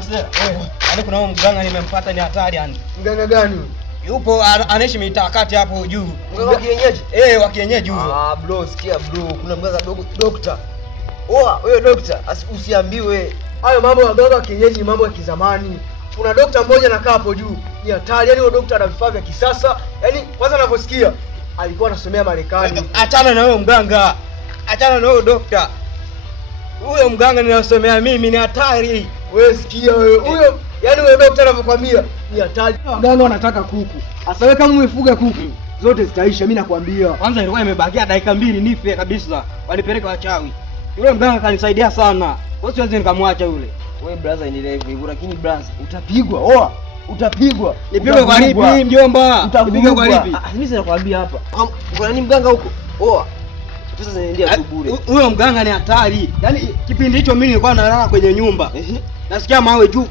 Masela. Yaani kuna mganga nimempata ni hatari yani. Mganga gani? Yupo anaishi mitakati hapo juu. Mganga wa kienyeji? Wa kienyeji huyo. Bro, sikia bro, kuna mganga dokta. Wewe dokta, usiambiwe. Hayo mambo ya mganga wa kienyeji ni mambo ya kizamani. Kuna dokta mmoja anakaa hapo juu. Ni hatari, yaani huyo dokta ana vifaa vya kisasa. Yaani kwanza anavyosikia alikuwa anasomea Marekani. Achana na huyo mganga. Achana na huyo dokta. Huyo mganga ninasomea mimi ni hatari. Wewe sikia wewe. Huyo yaani huyo dokta anavyokuambia ni hatari. Waganga wanataka kuku. Sasa wewe kama umefuga kuku zote zitaisha, mimi nakwambia. Kwanza ilikuwa imebakia dakika 2 nife kabisa. Walipeleka wachawi. Yule mganga kanisaidia sana. Kwa siwezi nikamwacha yule. Wewe brother endelea hivyo, lakini brother utapigwa. Utapigwa. Nipigwe kwa lipi mjomba? Nipigwe kwa lipi? Mimi sinakwambia hapa. Kuna nini mganga huko? Pesa zinaendea tu bure. Huyo mganga ni hatari. Yaani kipindi hicho mimi nilikuwa nalala kwenye nyumba. Nasikia mawe juu.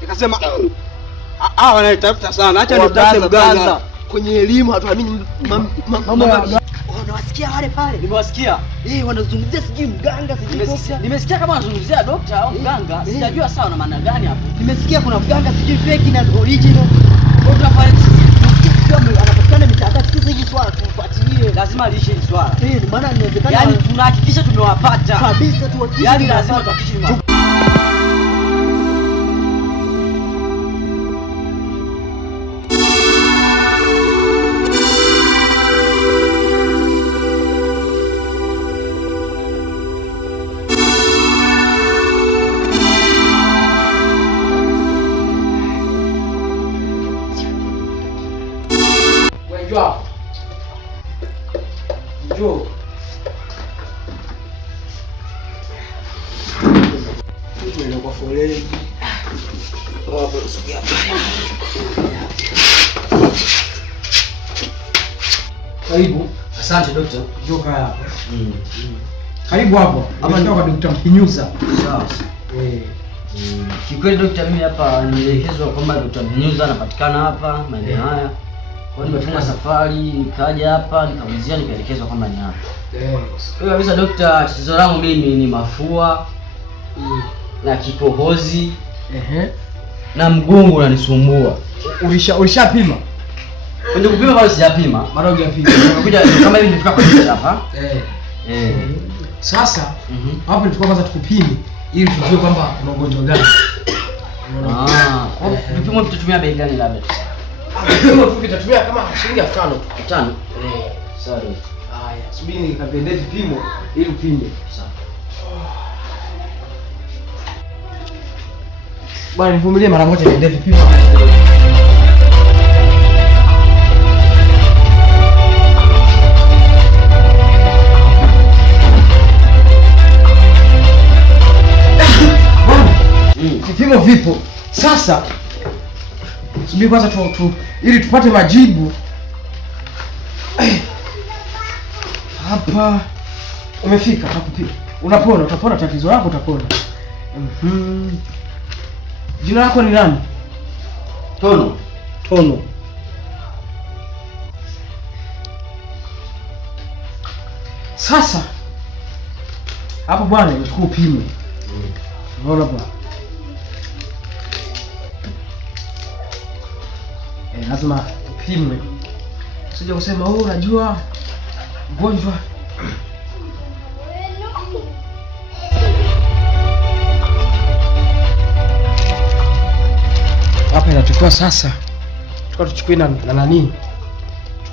Nikasema wananitafuta sana. Acha nitafute mganga. Kwenye elimu hatuamini mama. Unawasikia wale pale? Nimewasikia. Wanazungumzia sijui mganga sijui. Nimesikia kama wanazungumzia dokta au mganga. Sijajua sawa na maana gani hapo. Nimesikia kuna mganga sijui fake na original. Dokta pale anapatikana mitakati. Sisi hili swala tufuatilie. Lazima liishe hili swala. Maana inawezekana. Yaani tunahakikisha tumewapata. Kabisa tuhakikishe. Yaani lazima tuhakikishe tumewapata. Njoo. Tuende kwa foleni. Sikia. Karibu. Asante dokta. Njoo kaa hapa. Karibu hapo. Hapa ndio kwa Dr. Mpinyuza. Sawa. Kikweli dokta, mimi hapa nielekezwa kwamba Dr. Mpinyuza anapatikana hapa maeneo haya. Kwa nimefunga safari nikaja hapa nikaulizia nikaelekezwa kwamba ni hapa. Kwa kabisa dokta, tatizo langu mimi ni mafua na kikohozi na mgongo unanisumbua. Ulishapima? Kwenye kupima bado sijapima. Bado hujapima. Nimekuja kama hivi nimefika kwa dokta hapa. Sasa hapo tulikuwa kwanza tukupime ili tujue kwamba una ugonjwa gani. Vipimo tutatumia bei gani labda? Vipimo tu vitatumia kama shilingi 5,000 tu. 5? Sawa. Haya, subiri nikapende vipimo ili upime. Sawa. Bwana nivumilie mara moja niende vipimo. Vipimo vipo. Sasa subiri kwanza ili tupate majibu. Hapa umefika nakupima. Utapona tatizo lako utapona. Jina lako ni nani? Tono. Sasa hapo bwana unachukua upime. Unaona bwana? Lazima upimwe. Usije kusema unajua mgonjwa. Hapa inatakiwa sasa tuchukue na nani?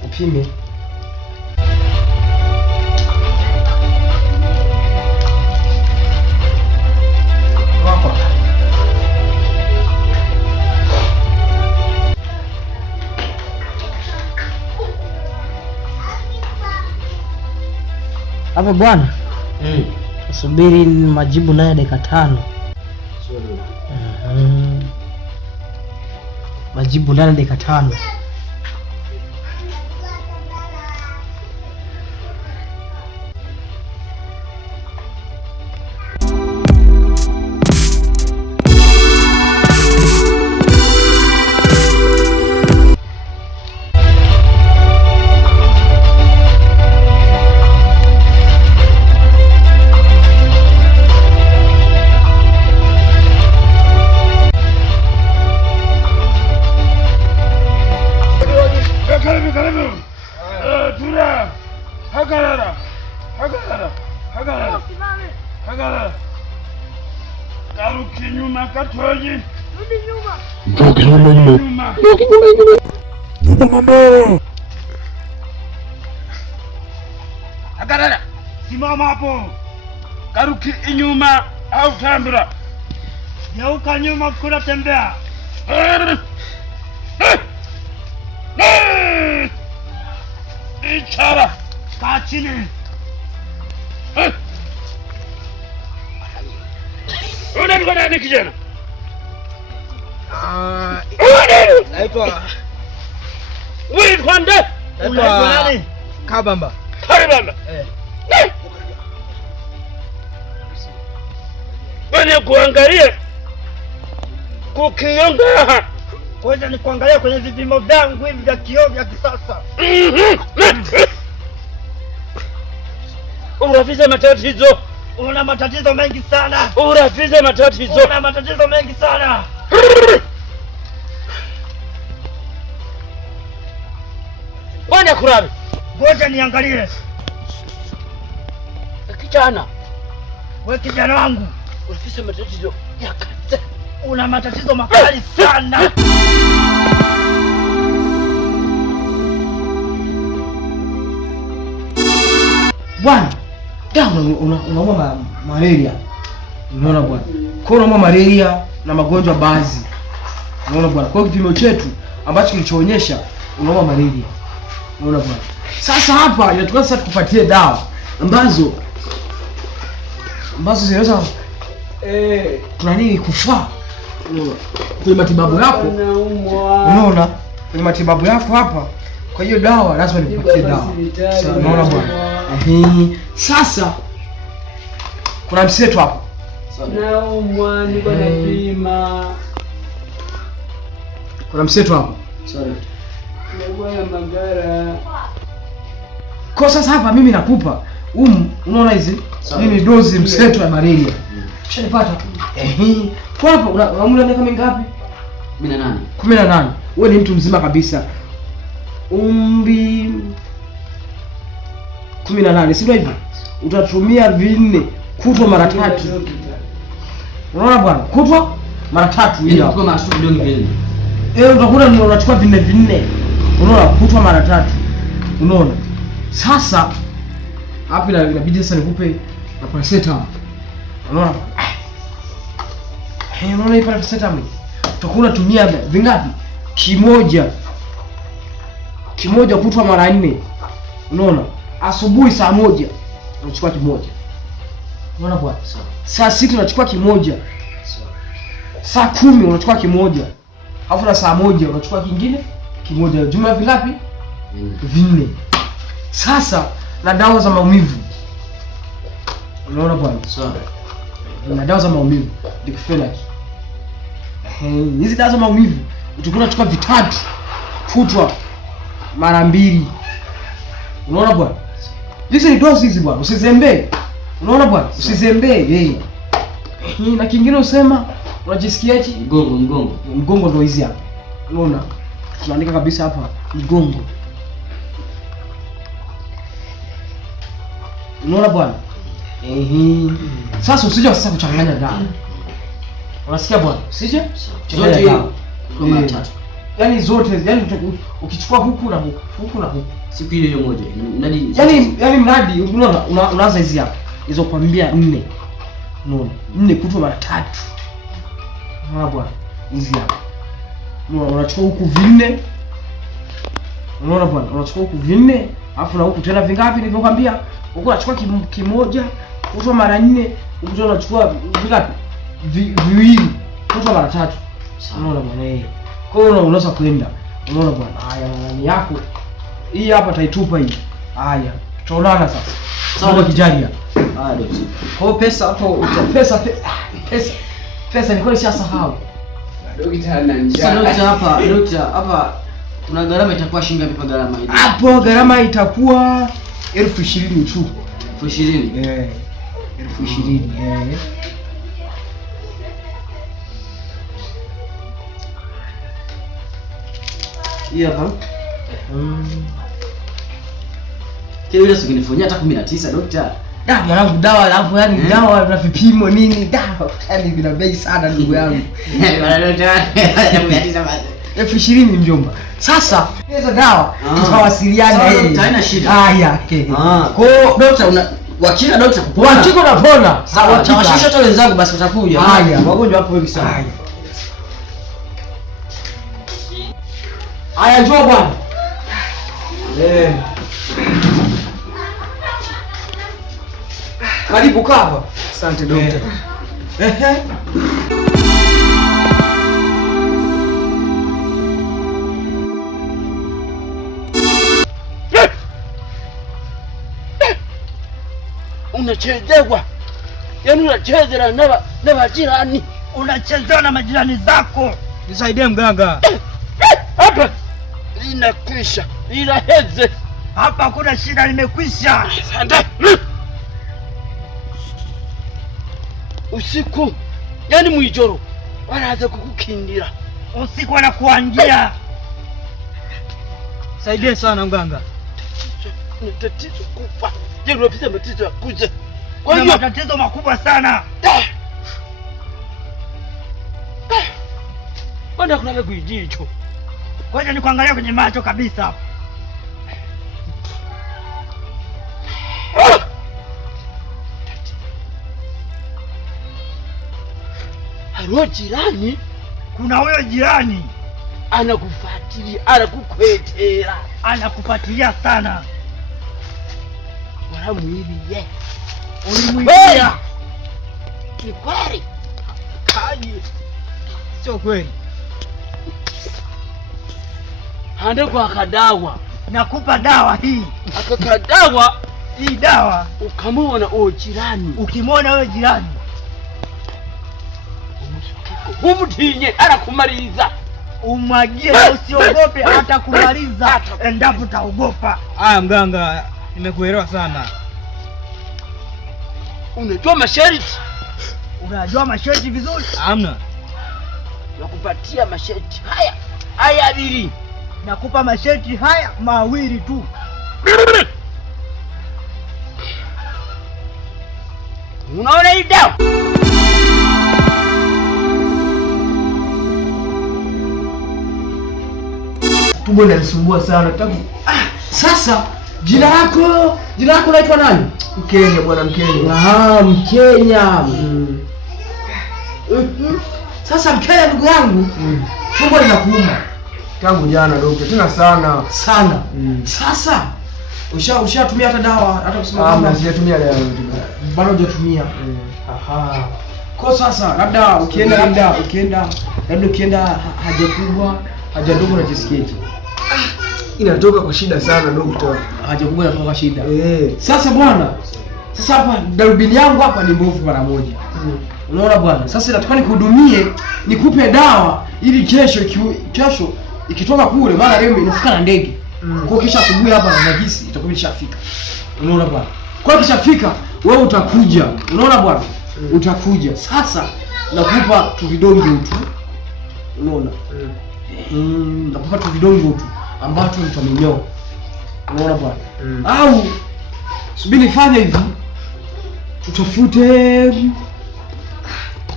Upime. Hapa bwana. Subiri majibu naye dakika 5. Majibu ndani dakika 5. Katoji. Rudi nyuma. Nyuma. Hagarara. Simama hapo. Karuki inyuma au tambura. Geuka nyuma kula tembea. Ichara. Kaa chini. Unaitwa nani kijana? Naitwa Unaitwa nani? Kabamba. Kabamba. Bwana kuangalia kukionga. Kwanza ni kuangalia kwenye vipimo vyangu hivi vya kioo vya kisasa. Unafiza matatizo. Una matatizo mengi sana. Unafiza matatizo. Una matatizo mengi sana. Bwana kurabi. Ngoja niangalie. Kijana. Wewe kijana wangu, Unafiza matatizo ya kansa. una matatizo makali sana. Bwana, unaumwa malaria. Unaona bwana? Kwa unaumwa malaria na magonjwa baadhi. Unaona bwana? Kwa kipimo chetu ambacho kilichoonyesha unaumwa malaria. Unaona bwana? Sasa hapa inatakiwa sasa tukupatie dawa ambazo zinaweza kuna nini kufaa kwenye matibabu yako. Unaona? Kwenye matibabu yako hapa. Kwa hiyo dawa lazima nikupatie dawa. Unaona bwana? Sasa kuna mseto hapo. Naumwa, niko napima. Kuna mseto hapo. Sorry. Ndio magara. Kwa sasa hapa mimi nakupa unaona hizi? Mimi dozi mseto ya malaria. Ushanipata? Kwa hapa una umri miaka mingapi? 18. 18. Wewe ni mtu mzima kabisa. Umri 18, si ndio hivyo? Utatumia vinne kutwa mara 3. Unaona bwana? Kutwa mara 3 hiyo. Ndio kama vidonge vinne. Utakuta unachukua vinne. Unaona kutwa mara 3. Unaona? Sasa hapa inabidi sasa nikupe na paracetamol. Unaona? Unaona hii paracetamol? Utakuwa unatumia vingapi? Kimoja kutwa mara 4. Unaona? Asubuhi saa 1 unachukua kimoja. Unaona bwana? Saa 6 unachukua kimoja. Saa 10 unachukua kimoja. Alafu na saa 1 unachukua kingine kimoja. Jumla vingapi? 4. Sasa na dawa za maumivu. Unaona bwana? Sawa. Na dawa za maumivu, diclofenac. Hizi dawa za maumivu utakuwa unachukua vitatu kutwa mara 2. Unaona bwana? Hizi ni dozi hizi bwana, usizembee. Unaona bwana? Usizembee. Na kingine usema unajisikiaje? Mgongo ndio hizi hapa. Unaona? Tunaandika kabisa hapa mgongo. Unaona bwana? Sasa usije sasa kuchanganya dawa. Unasikia bwana? Usije? Zote dawa. Kama 3. Yaani zote, yaani ukichukua huku na huku, huku na huku. Siku hiyo moja. Yaani mradi unaanza hizi hapa. Hizo kwambia 4. Unaona? 4 kutwa mara 3. Unaona bwana? Hizi hapa. Unachukua huku 4. Unaona bwana? Unachukua huku 4, alafu na huku tena vingapi nilivyokuambia? Huku unachukua kimoja kutwa mara 4, huku tena unachukua vingapi? Viwili kutwa mara 3. Unaona bwana? Kwa hiyo unaweza kwenda. Unaona bwana? Haya nani yako? Hii hapa taitupa hii. Haya. Tutaonana sasa. Sawa kijaria. Haya dokta. Kwa pesa hapo pesa nilikuwa nishasahau. Dokta hapa kuna gharama itakuwa shilingi ngapi kwa gharama hii? Hapo gharama itakuwa 20,000 tu. 20,000. 20,000. Hii hapa. Kile siku nifanyia hata 19 dokta. Da mwanangu dawa hapo yani dawa na vipimo nini dawa yani vina bei sana ndugu yangu. Bana daktari. 20,000 mjomba. Sasa hizo dawa tutawasiliana Haina shida. Haya. Kwa dokta wakina dokta kupona. Wakiko napona. Sawa, tawashusha hata wenzangu basi watakuja. Haya. Wagonjwa hapo wengi sana. Haya njoo bwana. Karibu kava. Asante dokta. Unachezewa. Yaani unachezera na majirani. Unachezewa na majirani zako. Nisaidie mganga. Hapa linakwisha. Linaheze. Hapa hakuna shida, limekwisha. Asante. Usiku yani mwijoro wanaanza kukukindira. Usiku wanakuangia. Saidie sana mganga. Ni tatizo kubwa. Je, unapita matatizo ya kuja. Kwa hiyo matatizo makubwa sana. Bwana kuna kujicho. Ngoja nikuangalia kwenye macho kabisa. Halo jirani, kuna huyo jirani anakufuatilia, anakukwetera, anakufuatilia sana. Wala mwili ye. Ulimwibia. Ni kweli. Kaji. Sio kweli. Hande kwa kadawa. Nakupa dawa hii. Akakadawa Hii dawa ukamwona huyo jirani. ukimwona wewe jirani Umutinye anakumaliza. umwagie, usiogope hata kumaliza endapo utaogopa. Haya mganga, nimekuelewa sana. Unajua masharti? Unajua masharti vizuri? Hamna. Nakupatia masharti haya 2. Nakupa masharti haya 2 tu. Unaona hii dawa? Tumbo linanisumbua sana. Sasa jina lako unaitwa nani? Mkenya bwana, Mkenya. Mkenya. Sasa Mkenya ndugu yangu, tumbo linakuuma Tangu jana dokta, tena sana. sana. Sasa ushatumia hata dawa hata kusema sijatumia dawa. bado hujatumia. Kwa sasa labda ukienda haja kubwa, haja ndogo unajisikiaje? Inatoka kwa shida sana dokta. Haja kubwa inatoka kwa shida. Sasa bwana, sasa hapa darubini yangu hapa ni mbovu mara moja. Unaona bwana? Sasa nataka nikuhudumie, nikupe dawa ili kesho ikitoka kule, maana leo inafika na ndege. Kwa kisha asubuhi hapa na najisi itakuwa ishafika. Unaona bwana? Kwa kisha fika wewe utakuja. Unaona bwana? Utakuja. Sasa nakupa tu vidonge tu. Unaona? Nakupa tu vidonge tu ambacho nitamenyoa. Unaona bwana? Au subiri fanya hivi. Tutafute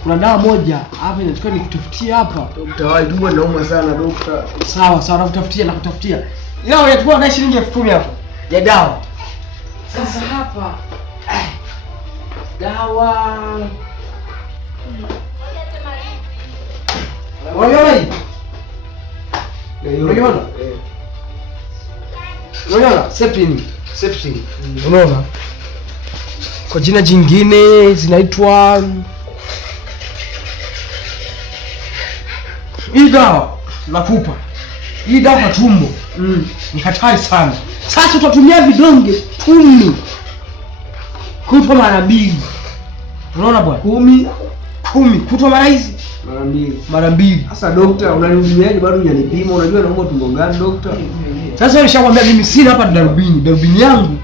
kuna dawa moja hapa inatakiwa nikutafutie hapa. Dokta, wai tumbo linauma sana dokta. Sawa, nakutafutia. Leo yatakuwa na shilingi 10,000 hapa ya dawa. Sasa hapa dawa. Unaona? Septini. Unaona? Kwa jina jingine zinaitwa hii dawa nakupa. Hii dawa kwa tumbo ni hatari sana. Sasa utatumia vidonge 10 kutwa mara 2. Unaona bwana? 10 kutwa mara hizi mara 2. Sasa dokta, unanihudumiaje bado hujanipima? Unajua naomba tumbo gani dokta? Sasa nilishakwambia mimi sina hapa darubini yangu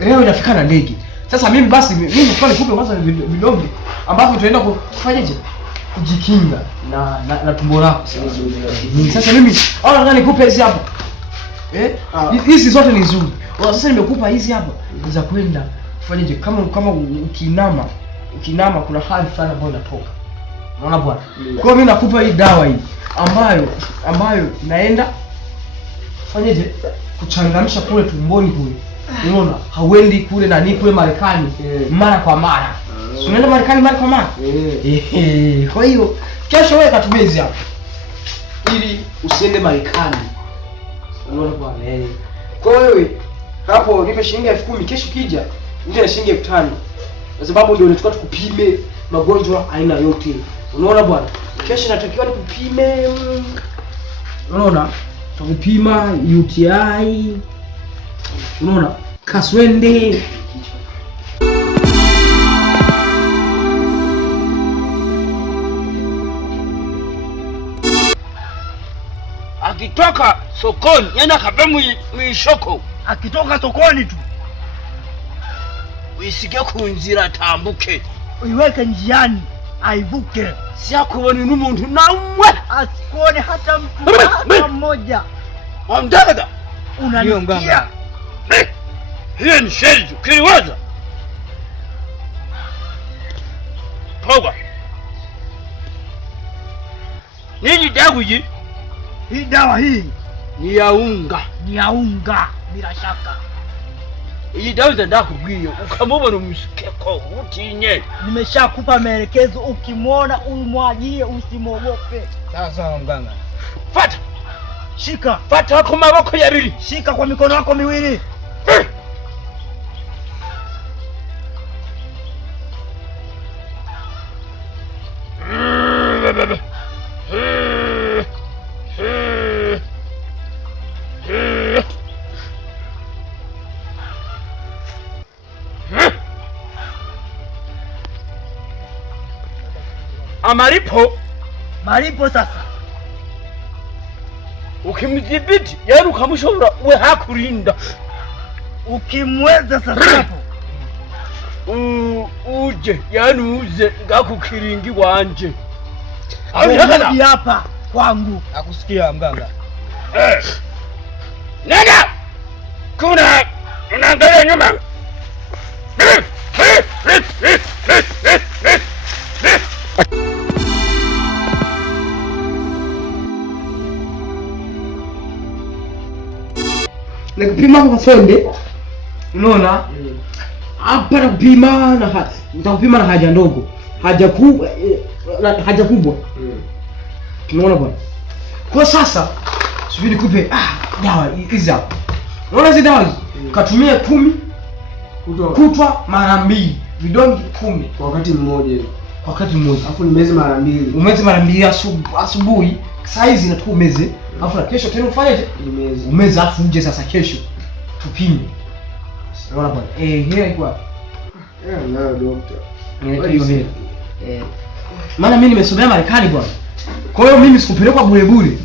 leo inafika na ndege. Sasa mimi basi kwa nikupe kwanza vidonge ambavyo tutaenda kufanyaje? Kujikinga na tumbo lako. Sasa mimi nataka nikupe hizi hapa. Hizi zote ni nzuri. Sasa nimekupa hizi hapa za kwenda fanyeje, kama ukinama kuna hali fulani ambayo inatoka. Unaona bwana? Kwa hiyo mimi nakupa hii dawa hii ambayo naenda fanyeje kuchangamsha kule tumboni kule. Unaona? Hauendi kule nani kule Marekani mara kwa mara. Si unaenda Marekani mara kwa mara? Kwa hiyo kesho wewe katumia hizi hapa ili usiende Marekani. Unaona bwana? Kwa hiyo hapo nipe shilingi 10,000, kesho kija ndio shilingi 5,000. Kwa sababu ndio unataka tukupime magonjwa aina yote. Unaona bwana? Kesho natakiwa nikupime. Unaona? Tukupima UTI. Unaona? Kaswende. Akitoka sokoni, yenda kape mwishoko. Akitoka sokoni tu uisike kunzira tambuke. Uiweke njiani, aivuke. Siakubona n'umuntu namwe. Asikuone hata mtu mmoja. Wamdada. Unanisikia? Hiyo ni sheria, kiliwaza. Toba. Nini dawa hii? Hii dawa hii ni ya unga. Ni ya unga bila shaka. Hii dawa ndio kubwiyo. Ukamubona umusikeko utinye. Nimeshakupa maelekezo, ukimwona umwagie usimwogope. Sawa sawa mganga. Fata. Shika. Fata kwa maboko yabili. Shika kwa mikono yako miwili. Maripo sasa. Ukimdhibiti, yaani ukamshora uwe hakulinda. Ukimweza sasa hapo. Uje, yaani uze ngakukiringi wanje. Hadi hapa kwangu. Nakusikia mganga. Nenda! Kuna unaangalia nyuma. Nakupima kwa sonde. Unaona? Hapa nakupima nitakupima na haja ndogo. Haja kubwa. Unaona bwana? Kwa sasa subiri nikupe dawa hizi hapa. Unaona hizi dawa? Katumia 10 kutwa mara 2. Vidonge 10 kwa wakati mmoja. Kwa wakati mmoja. Alafu nimeze mara 2. Umeze mara 2 asubuhi. Saa hizi nataka umeze. Alafu na kesho tena ufanyeje? Umeze afu uje sasa kesho tupime. Unaona bwana? Hiyo iko wapi? Na daktari. Hiyo. Maana mimi nimesomea Marekani bwana. Kwa hiyo mimi sikupelekwa bure bure.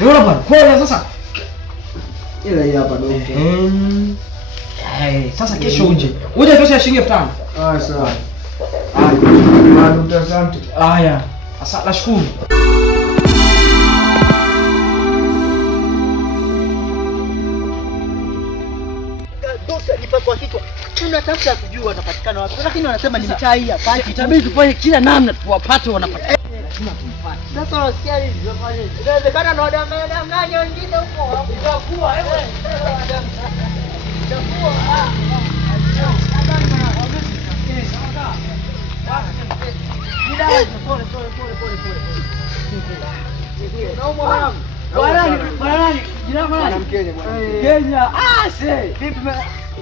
Unaona bwana? Kwa hiyo sasa ila hii hapa daktari. Sasa kesho uje. Uje kesho ya shilingi 5,000. Sawa. Daktari asante. Haya. Asante, nashukuru. Kwa kichwa tunatafuta kujua wanapatikana wapi, lakini wanasema ni mtaa hii hapa. Itabidi tufanye kila namna tuwapate wanapatikana. Lazima tumpate. Sasa wasikia hivi tunafanya. Inawezekana na wadanganya wengine huko. Itakuwa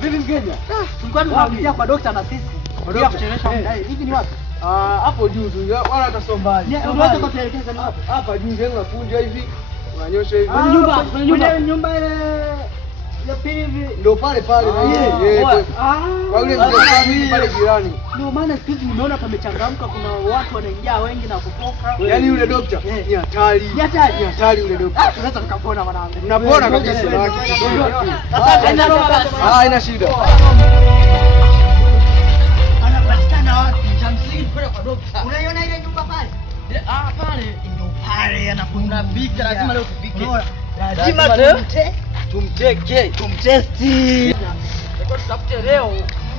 Vipi Mkenya? Tulikuwa tunaulizia kwa daktari na sisi. Ndio kuchelewesha muda. Hivi ni wapi? Hapo juu tu. Wala hata sio mbali. Unaweza kutuelekeza ni wapi? Hapa juu ndio unakunja hivi. Unanyosha hivi. Nyumba ile ya pili hivi. Ndio pale na yeye. Kwa yule mzee pale jirani. Ndio maana siku hizi nimeona pamechangamka, kuna watu wanaingia wengi na kutoka. Yaani yule daktari ni hatari. Ni hatari yule daktari. Tunaweza tukapona mwanangu. Unapona kabisa. Sasa haina shida. Anapatikana wapi? Cha msingi tupeleke kwa daktari. Unaiona ile nyumba pale? Pale ndio pale anapoona vita, lazima leo tufike. Lazima tumteke, tumtesti. Tutafute leo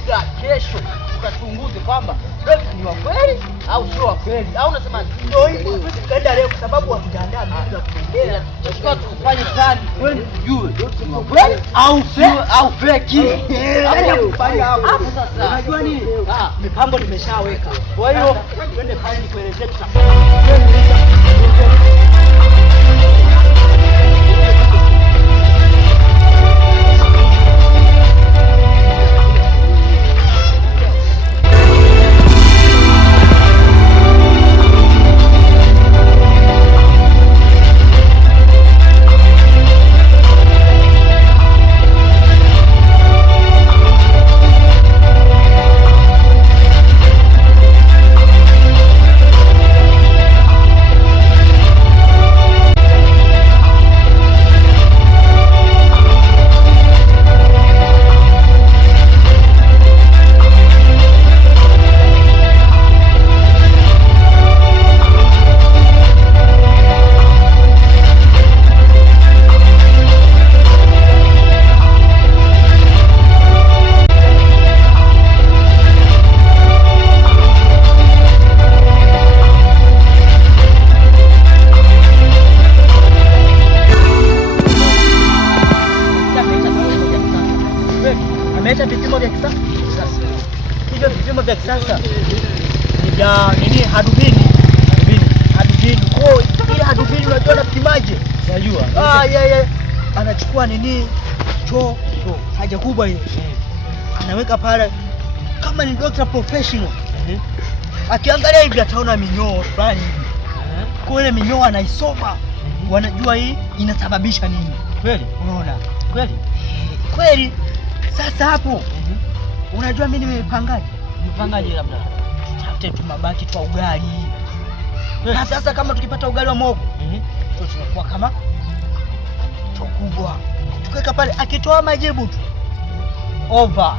ila kesho tukachunguze kwamba dokta ni wa kweli au sio wa kweli, au unasema ndio hivyo tukaenda leo kwa sababu hatujaandaa mbinu za kuendea. tunatakiwa tufanye plani kweli tujue dokta ni wa kweli au fake. Hapo sasa Unajua nini? Mipango nimeshaweka. kwa hiyo Twende pale nikuelezee ameleta vipimo vya kisasa. Hivyo vipimo vya kisasa ni vya nini? Hadubini. Kwa ile hadubini unajua napimaje? unajua Anachukua nini? Choo haja kubwa hiyo. Anaweka pale kama ni doctor professional. Akiangalia hivi ataona minyoo fulani hivi. Kwa ile minyoo anaisoma. Wanajua hii inasababisha nini. kweli. Unaona? Kweli. Sasa hapo unajua mimi nimepangaje? Labda Tafute tu mabaki tu ugali. Na sasa kama tukipata ugali wa mogo, tunakuwa kama kubwa. Tukaweka pale akitoa majibu tu. Over.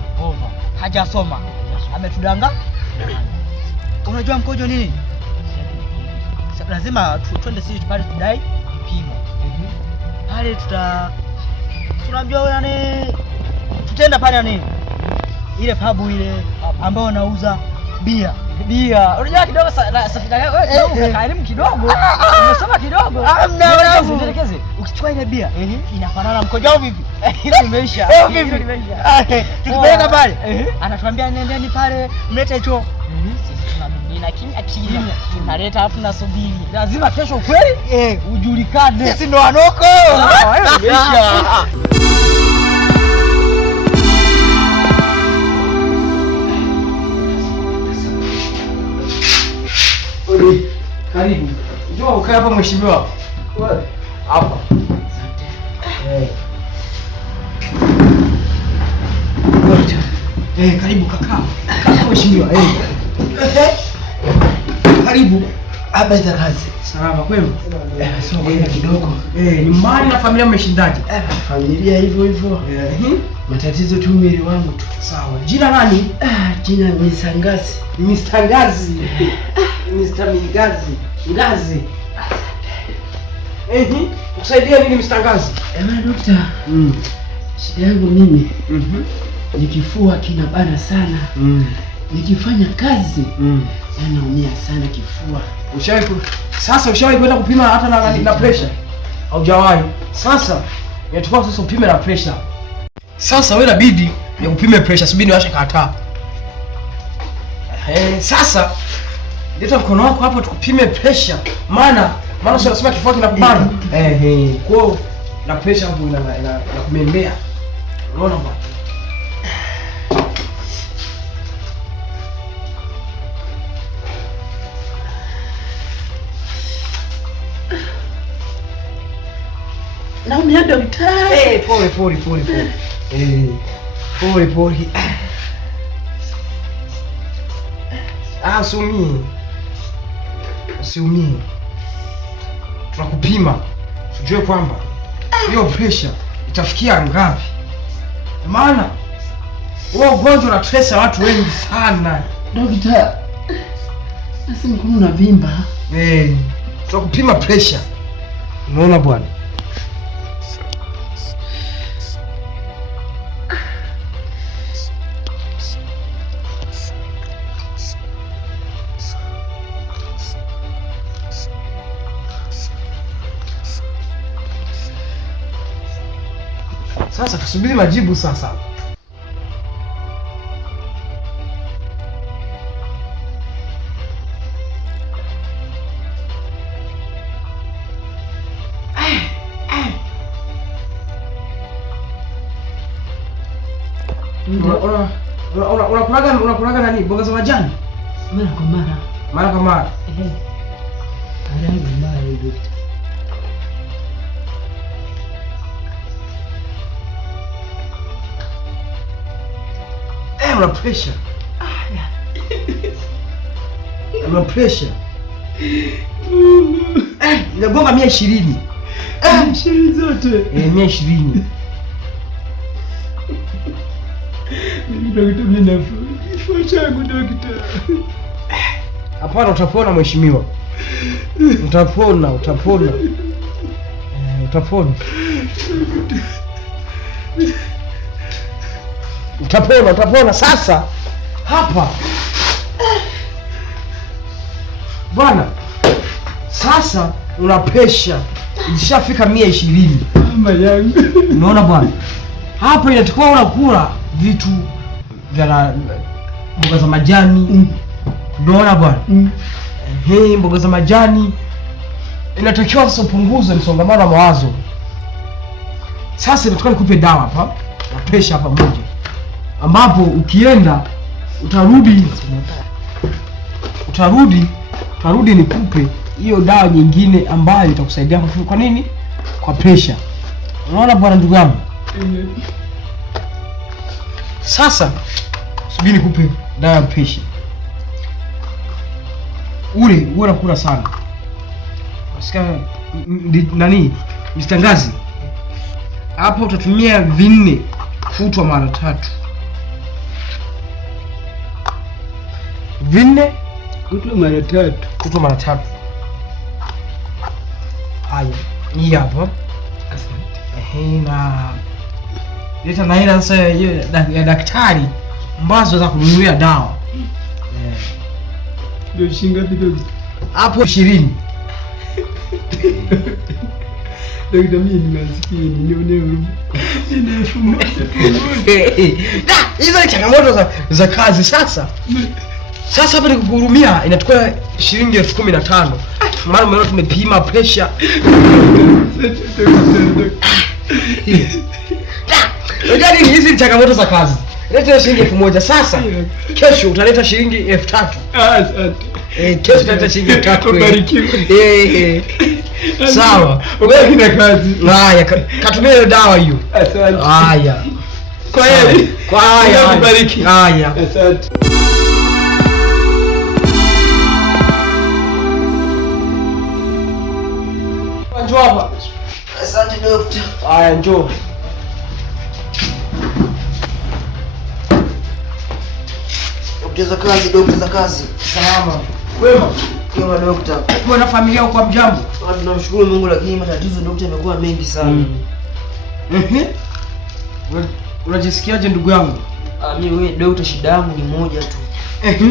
Hajasoma. Ametudanga. Unajua mkojo nini? Lazima twende sisi pale tudai vipimo. Pale tunaambia wewe yani tutaenda pale yani ile pub ile ambao wanauza bia. Unajua kidogo safina wewe kaelimu kidogo. Umesoma kidogo. Nielekeze. Ukichukua ile bia inafanana mkojo vipi? Ile imeisha. Tukipeleka pale anatuambia nendeni pale mlete hicho. Sisi tunamimina kimya tunaleta afu nasubiri. Lazima kesho kweli ujulikane. Sisi ndo wanoko. Hayo imeisha. Karibu. Njoo ukae hapa mheshimiwa. Hapa. Karibu kaka. Kaka mheshimiwa. Karibu. Habari za kazi? Salama kwema? Sio kwema kidogo. Ni mali na familia mmeshindaje? Familia hivyo. Matatizo tu mwili wangu tu. Sawa. Jina nani? Jina ni Sangazi. Mr. Ngazi. Mr. Migazi. Ngazi. Kusaidia nini Mr. Ngazi? Dokta. Shida yangu mimi. Ni kifua kinabana sana. Nikifanya kazi naumia sana kifua. Ushawahi kwenda kupima hata na pressure? Haujawahi. Sasa inatakiwa sasa upime na pressure. Sasa wewe inabidi nikupime pressure, subiri niwashe kataa. Sasa leta mkono wako hapo tukupime pressure. Maana sio nasema kifua kinakubana. Kwa na pressure hapo inakumembea. Unaona bwana? Naumia daktari. Pole. Pole. Usiumie. Tunakupima. Tujue kwamba hiyo pressure itafikia ngapi. Maana huo ugonjwa unatesa watu wengi sana. Daktari. Sasa mkono unavimba. Tunakupima pressure. Unaona bwana? Sasa tusubiri majibu sasa. Unakulaga nani? Mboga za majani? Mara kwa mara. Mara kwa mara. Haraji mbaya dokta. Una pressure. Una pressure. Inagonga 120. 20 zote. 120. Dokta, mimi nafuu. Kifua changu dokta. Hapana, utapona mheshimiwa. Utapona. Utapona. Utapona sasa. Hapa. Bwana. Sasa una pressure. Ilishafika 120. Mama yangu. Unaona bwana? Hapa inatakiwa unakula vitu vya mboga za majani. Unaona bwana? Mboga za majani inatakiwa sasa upunguze msongamano wa mawazo. Sasa inatakiwa nikupe dawa hapa na pressure hapa moja, ambapo ukienda utarudi nikupe hiyo dawa nyingine ambayo itakusaidia kwa nini? Kwa pressure. Unaona bwana ndugu yangu? Sasa subiri nikupe dawa ya pressure. Uwe unakula sana. Asikia nani? Mstangazi. Hapo utatumia 4 kutwa mara 3. 4 kutwa mara 3. Haya, hii hapa. Asante. Na leta na hela sasa ya daktari ambazo za kununulia dawa. Ndio shinga kidogo. Hapo 20. Dokta, mimi ni maskini, nione hizo ni changamoto za kazi. Sasa hapa nikuhurumia, inachukua shilingi 15,000. Maana mimi tumepima pressure. Unajua hizi ni changamoto za kazi. Leta shilingi 1,000. Sasa kesho utaleta shilingi 3,000. Asante. Kesho utaleta shilingi 3,000. Ubarikiwe. Sawa. Wewe kina kazi. Haya, katumia dawa hiyo. Asante. Haya. Kwa heri. Kwa haya. Kubariki. Haya. Asante. Njoo hapa. Asante dokta. Haya, njoo. Dokta za kazi. Salama. Wema. Kwa dokta. Uko na familia uko mjambo? Tunamshukuru Mungu, lakini matatizo dokta yamekuwa mengi sana. Unajisikiaje ndugu yangu? Mimi wewe dokta, shida yangu ni moja tu.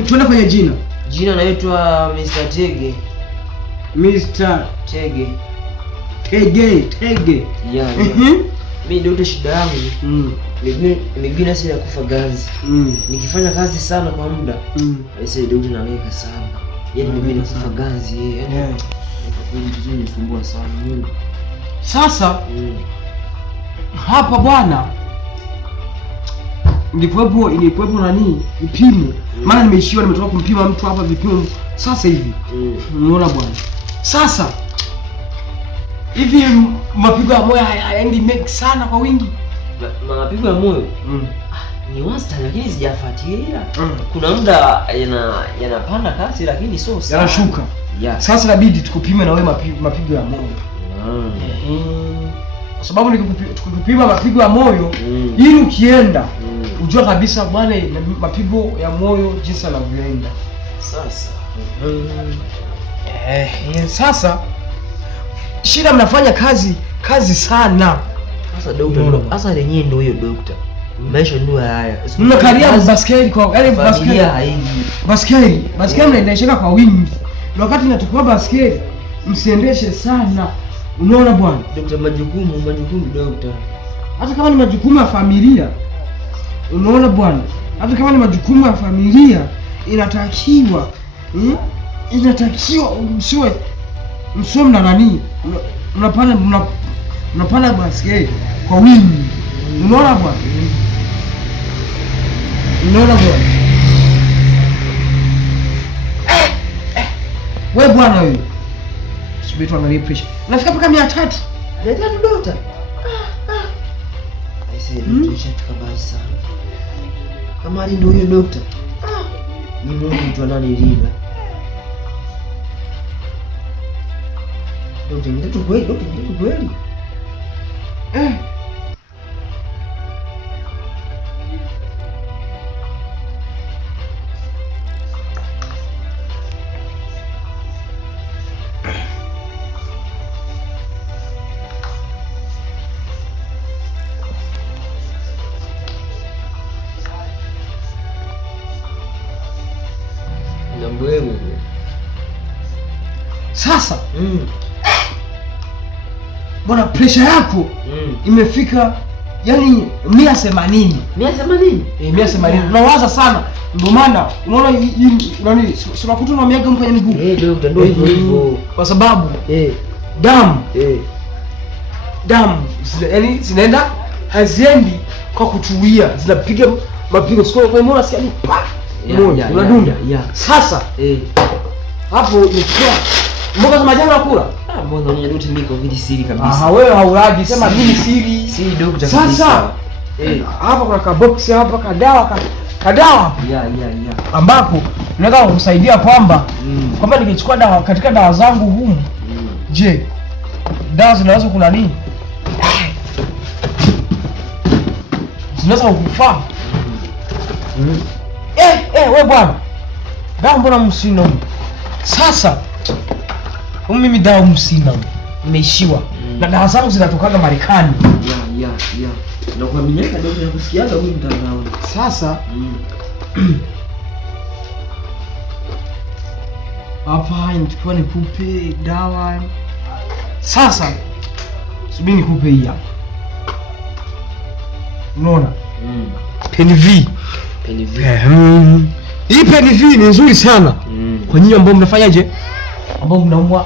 Twende kwenye jina. Jina naitwa Mr. Tege. Mr. Tege. Tege. Yeah. Mimi dokta, shida yangu miguu nasi ya kufa ganzi. Nikifanya kazi sana kwa muda, sasa dokta naweka sana. Yaani miguu inakufa ganzi, yaani. Kwa kweli inasumbua sana. Sasa hapa bwana ilikuwepo nani? Vipimo. Maana nimeishiwa, nimetoka kumpima mtu hapa vipimo sasa hivi. Unaona bwana? Sasa hivi mapigo ya moyo hayaendi mengi sana kwa wingi. Mapigo ya moyo ni wastani, lakini sijafuatilia. Kuna muda yanapanda kasi, lakini sio sana. Yanashuka. Yeah. Sasa inabidi tukupime na wewe mapigo ya moyo. Kwa sababu tukikupima mapigo ya moyo ili ukienda ujua kabisa bwana mapigo ya moyo jinsi yanavyoenda. Sasa sasa shida mnafanya kazi sana. Sasa dokta, sasa lenyewe ndio hiyo dokta. Maisha ndio haya. Mnakalia baskeli kwa baskeli mnaendesheka kwa wingi. Wakati natakuwa baskeli msiendeshe sana. Unaona bwana? Dokta, majukumu dokta. hata kama ni majukumu ya familia, unaona bwana, hata kama ni majukumu ya familia inatakiwa msiwe mna nani, mnapanda baskeli kwa wingi. Unaona bwana, unaona bwana, wewe bwana wewe, subiri tuangalie pressure. Nafika mpaka 300. 300 dokta. Aisee, dokta kabisa sana. Kama ali ndio huyo dokta. Ni Mungu mtu ananilinda. Dokta, ni kitu kweli, dokta, ni kitu kweli. Sasa bwana, pressure yako imefika yani 180. 180? 180. Unawaza sana. Ndio maana unaona nani sura kutu na miaga kwenye miguu. Dokta, ndio hivyo. Kwa sababu damu yani zinaenda haziendi kwa kutulia, zinapiga mapigo sio kwa moyo, nasikia ni pa. Unadunda. Sasa hapo nikiwa mboga za majani nakula. Mbona unajua niko vile siri kabisa. Wewe haulagi, sema mimi siri. Siri dokta kabisa. Sasa hapa kuna ka box hapa kadawa. Ambapo naweza kukusaidia kwamba nikichukua dawa katika dawa zangu humu. Je, dawa zinaweza kuna nini? Zinaweza kukufaa. Wewe bwana. Dawa mbona msina huko? Sasa mimi dawa msina huko. Nimeishiwa. Na dawa zangu zinatoka Marekani. Na kwa miaka ndio nakusikiaga huyu mtandao. Sasa hapa nitakuwa nikupe dawa. Sasa subiri nikupe hii hapa. Unaona? PNV. Hii PNV ni nzuri sana. Kwa nyinyi ambao mnafanyaje? Ambao mnaumwa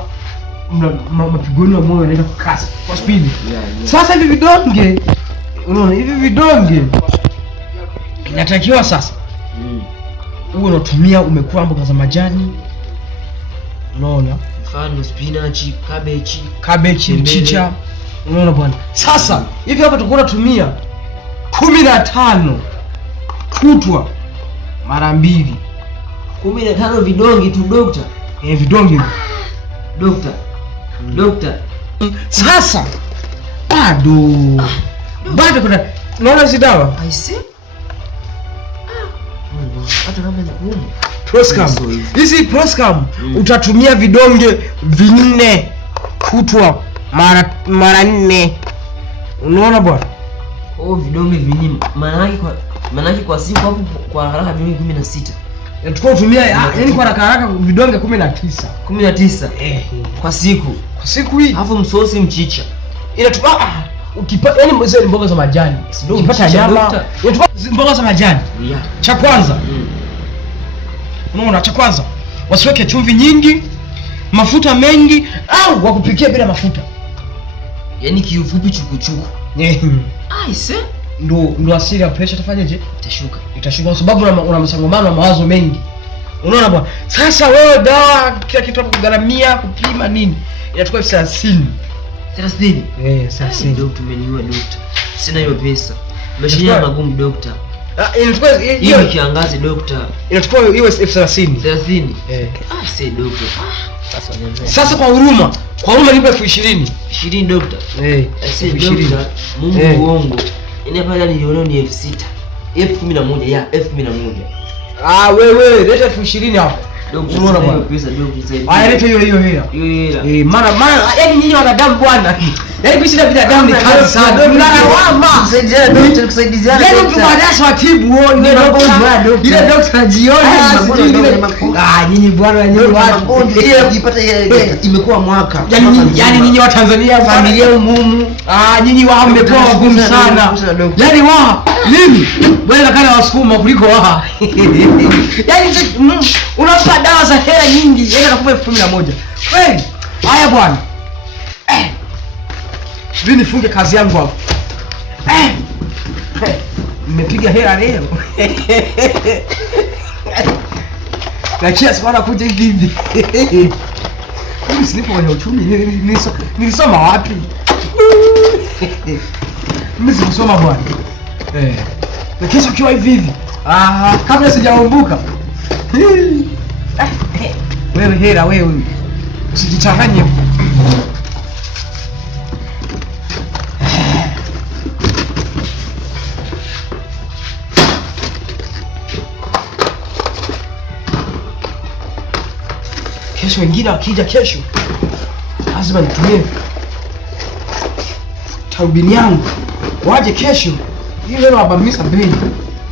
mapigoni ya moyo yanaenda kwa kasi, kwa speed. Sasa hivi vidonge, unaona hivi vidonge inatakiwa sasa uwe unatumia, umekula mboga za majani, unaona, mfano spinach, cabbage, mchicha, unaona bwana. Sasa hivi hapa tutakuwa tumia 15 kutwa mara 2. 15 vidonge tu dokta. Vidonge dokta. Sasa bado kuna, unaona hizi dawa? I see. Hata kama ni ngumu. Proscam. Hizi Proscam utatumia vidonge 4 kutwa mara 4. Unaona bwana? Vidonge 4. Maana yake kwa siku hapo kwa haraka vidonge 16. Tukao utumia yani kwa haraka vidonge 19. 19 kwa siku. Kwa siku hii. Alafu msosi mchicha. Inatupa ukipata yani mboga za majani. Ukipata nyama, inatupa mboga za majani. Cha kwanza. Unaona, cha kwanza wasiweke chumvi nyingi, mafuta mengi au wakupikia bila mafuta. Yaani kiufupi chukuchuku. Aise. Ndo asili ya pressure tafanyaje? Itashuka kwa sababu una msongamano wa mawazo mengi. Unaona bwana? Sasa wewe dawa kila kitu kugharamia kupima nini? Inachukua 30. 30? 30. Ndio tumeniua dokta. Sina hiyo pesa. Maisha magumu dokta. Inachukua hiyo kiangazi dokta. Inachukua hiyo 30. 30. Sasa dokta. Sasa kwa huruma nipe 20. 20 dokta. Sasa dokta, Mungu uongo. Ina pale nilionao ni 6,000. F11 ya F11. Wewe leta 20,000 hapo. Unaona bwana? Pesa dogo. Haya leta hiyo hela. Mara yaani nyinyi wanadamu bwana. Yaani kuishi na binadamu ni kazi sana. Mnalawama. Kusaidiana doctor, kusaidiana. Yaani mtu baadaye watibu wao ile doctor. Ile doctor jioni nyinyi bwana nyinyi watu. Ile ukipata ile imekuwa mwaka. Yaani nyinyi wa Tanzania familia umumu. Nyinyi wao mmekuwa wagumu sana. Yaani wao mimi bwana kana wasukuma kuliko wao. Yaani unapata dawa za hela nyingi, yeye anakupa 11,000. Kweli? Haya bwana. Mimi nifunge kazi yangu hapo. Mmepiga hela leo. Na kiasi bwana kuja hivi. Mimi sinipo kwenye uchumi, nilisoma wapi? Mimi sikusoma bwana. Na kesho ukiwa hivi. Kabla sijaumbuka. Wewe hela wewe. Usijichanganye. Kesho wengine wakija kesho lazima nitumie tarubini yangu waje kesho ile wabamisa bei.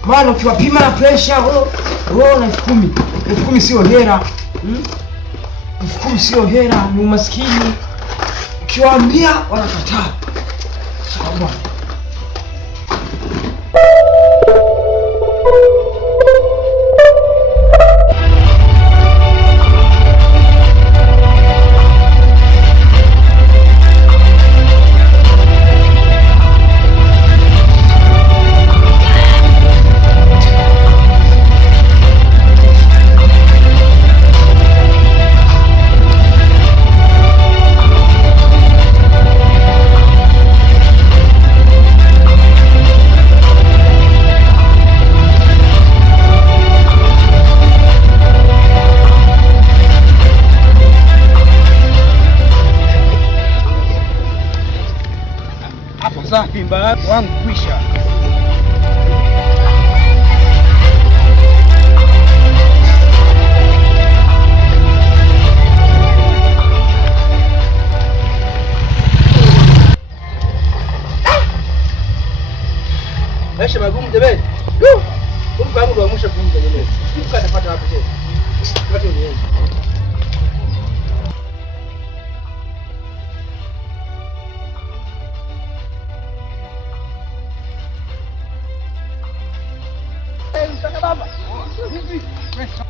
Maana ukiwapima na pressure na 10,000 sio hela. 10,000 sio hela, ni umaskini. Ukiwaambia wanakataa. Sawa bwana. Safi mbaya wangu kwisha. Maisha magumu jamani. Mungu wangu ndo amsha kuuza jamani. Sikuka atapata wapi tena. Watu ni wengi.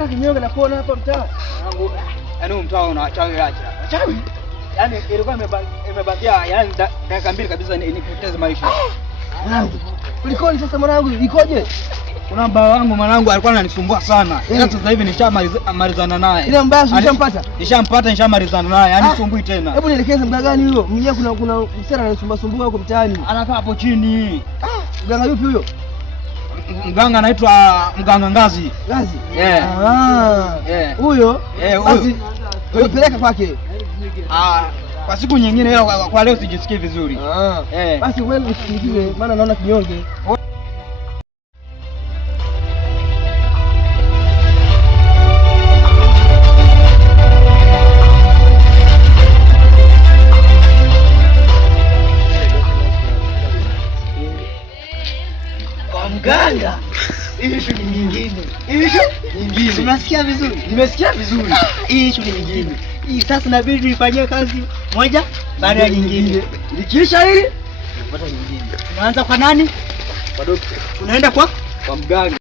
Kinyoga na kuona hapa mtaa. Yaani mtaa una wachawi acha. Wachawi? Yaani ilikuwa imebakia yaani dakika 2 kabisa nipoteze maisha. Mwanangu. Kulikoni sasa mwanangu? Ikoje? Kuna mbaya wangu mwanangu alikuwa ananisumbua sana. Ila sasa hivi nishamalizana naye. Ile mbaya nishampata? Nishampata, nishamalizana naye. Yaani sumbui tena. Hebu nielekeze mbaya gani huyo? Mwenyewe kuna msichana ananisumbua huko mtaani. Anakaa hapo chini. Mganga yupi huyo? Mganga anaitwa Mganga Ngazi. Ngazi? Huyo? Basi tulipeleka kwake. Kwa siku nyingine ila kwa leo sijisikii vizuri. Basi wewe usikize maana naona kinyonge. Mganga. Hii shughuli nyingine. Unasikia vizuri? Nimesikia vizuri. Hii shughuli nyingine. Hii sasa inabidi tuifanyie kazi moja baada ya nyingine. Likisha hili, tupata nyingine. Tunaanza kwa nani? Kwa daktari. Tunaenda kwa mganga.